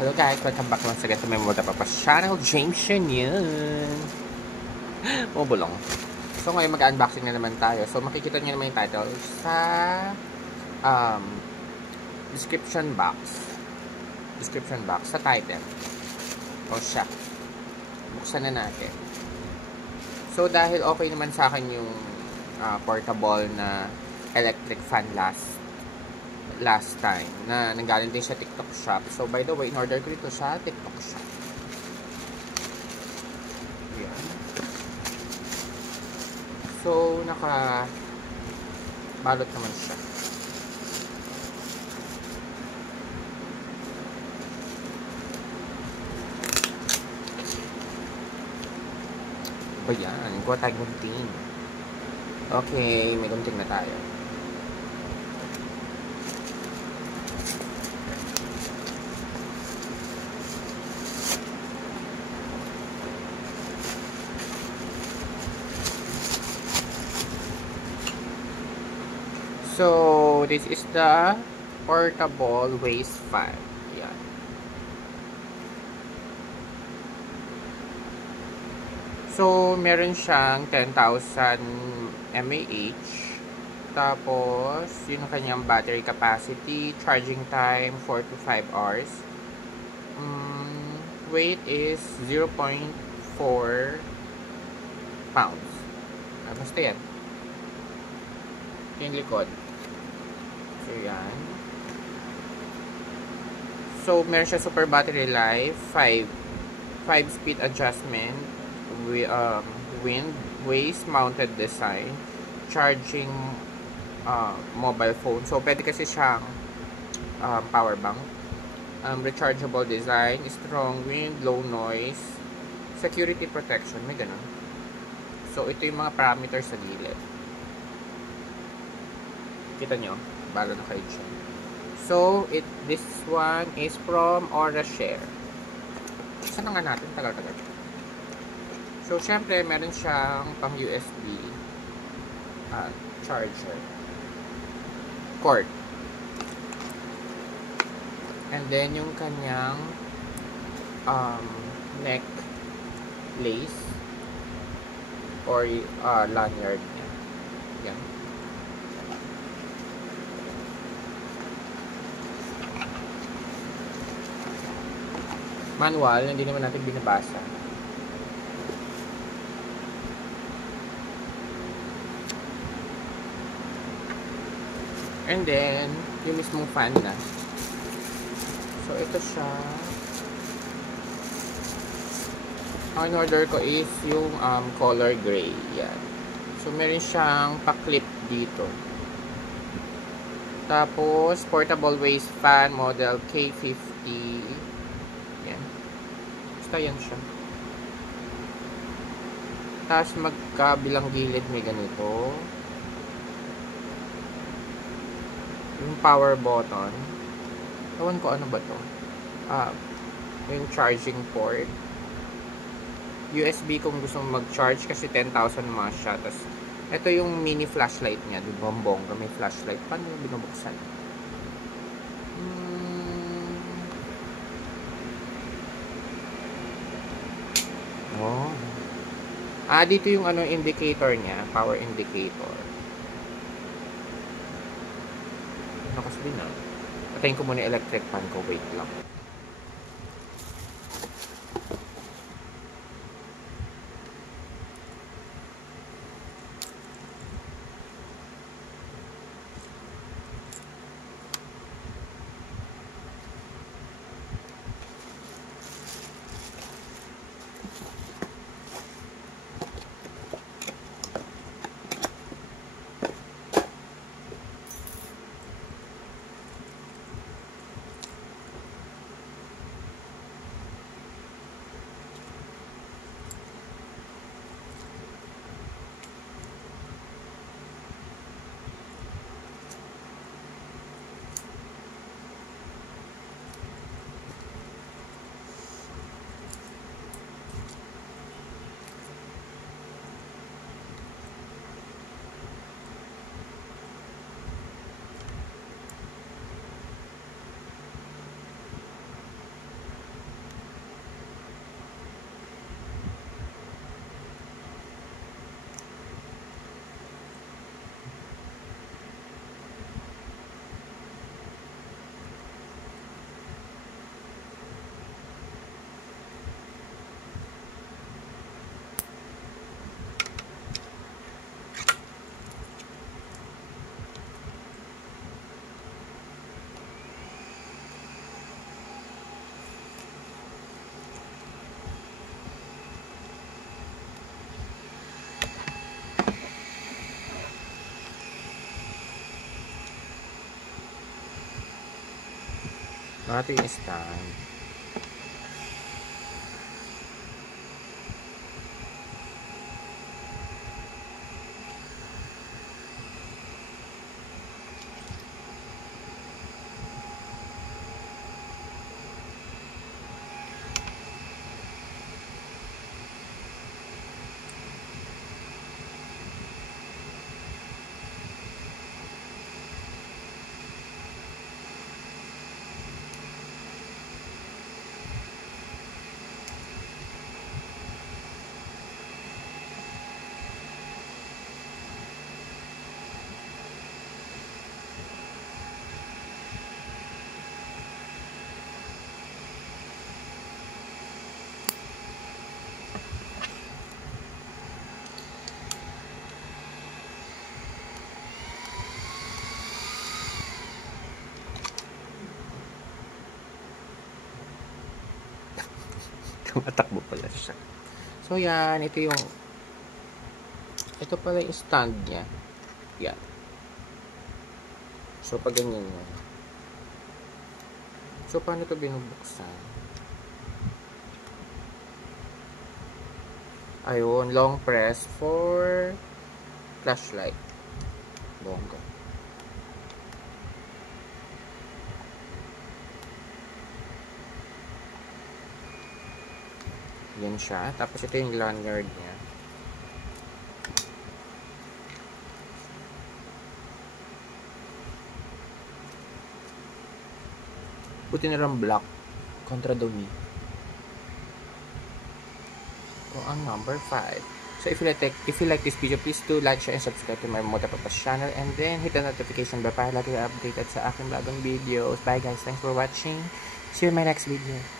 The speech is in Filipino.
Hello guys, welcome back once again to my Moda Papa channel, James Shen yun. Bumubulong. So ngayon mag-unboxing na naman tayo. So makikita nyo naman yung title sa description box. Sa title. O siya. Buksan na natin. So dahil okay naman sa akin yung portable na electric fan last time na nanggaling din sa TikTok shop. So by the way, in-order ko dito sa TikTok shop. Ayan. So naka balot naman siya. Ba yan? Kuha tayo gunting. Okay, may gunting na tayo. So, this is the portable waist fan. Yan. So, meron siyang 10,000 mAh. Tapos, yun ang kanyang battery capacity. Charging time, 4 to 5 hours. Weight is 0.4 pounds. Basta yan. Yung likod. So, yan. So, meron siya super battery life, 5 speed adjustment, wind, waist mounted design, charging mobile phone. So, pwede kasi siyang power bank. Rechargeable design, strong wind, low noise, security protection, may ganun. So, ito yung mga parameters sa gilid. Kita nyo? Balo na kayo dyan. So, this one is from AuraShare. Saan na nga natin? Tagal-tagal. So, syempre, meron siyang pang USB charger. Cord. And then, yung kanyang neck lace or lanyard niya. Yan. Manual, hindi naman natin binabasa. And then, yung mismong fan na. So, ito siya. Ang in-order ko is yung color gray. Yan. So, meron siyang pa-clip dito. Tapos, portable waist fan model K50. Yan. Basta yan siya. Tapos, magkabilang gilid may ganito. Yung power button. Ewan ko ano ba to. Yung charging port. USB kung gusto mong mag-charge kasi 10,000 mga siya. Tapos, ito yung mini flashlight niya. Di bombong. May flashlight. Paano yung binubuksan? Oh. Dito yung ano indicator niya. Power indicator. Nakas din ah. Patayin ko muna yung electric fan ko. Wait lang. Ito yung stand. Tumatakbo pala siya. So, yan. Ito pala yung stand niya. Yan. So, pag ganyan yan. So, paano ito binubuksan? Ayun. Long press for flashlight. Bongga. Yan siya. Tapos ito yung lanyard niya. Buti na lang black. Kontra daw ni. So, ang number 5. So, if you like this video, please do like, share, and subscribe to my Motorpurpose channel. And then, hit the notification bell para lagi updated sa aking bagong videos. Bye guys. Thanks for watching. See you in my next video.